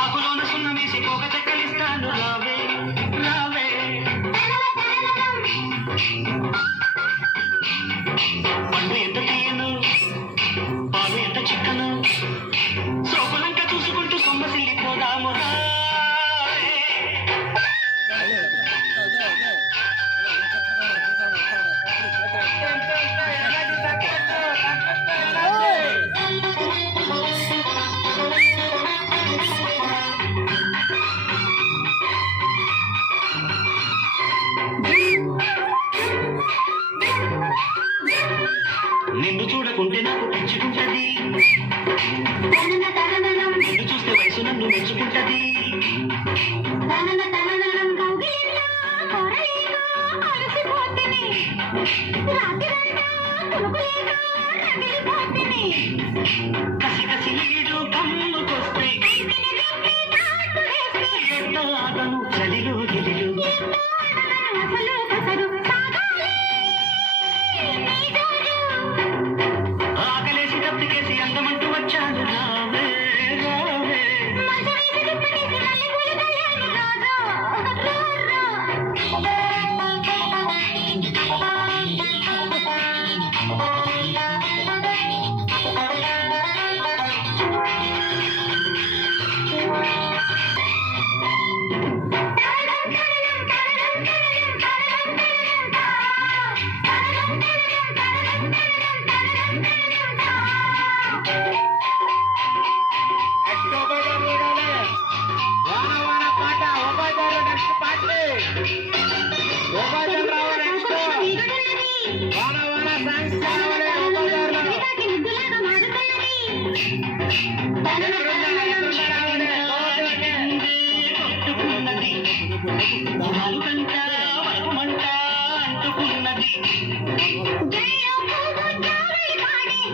ఆకులోన సున్న వేసి పోక చెక్కలిస్తాను రావే రావే. పండు ఎంత తీయను పాలు ఎంత చిక్కను సోపులంక చూసుకుంటూ సొమ్మసిల్లిపోదాము. నిన్ను చూడకుంటే నాకు పెంచుకుంటది, నిన్ను చూస్తే వయసు నన్ను మెచ్చుకుంటది. కసి కసి నీడు కమ్ముకొస్తే ఎన్నో ఆటను చలిలో గిలిలు. ఆకలేసి తప్పికేసి అందమంటూ వచ్చాను రావే రావే.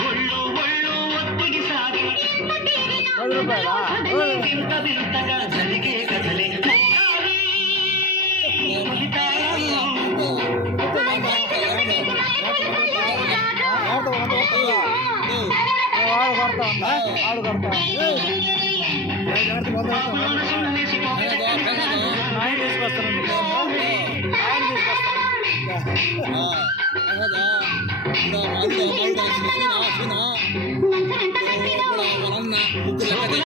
ఒళ్ళు ఒళ్ళు ఒత్తిడి సాగి వింత వింతగా జరిగే కథలే ఆయన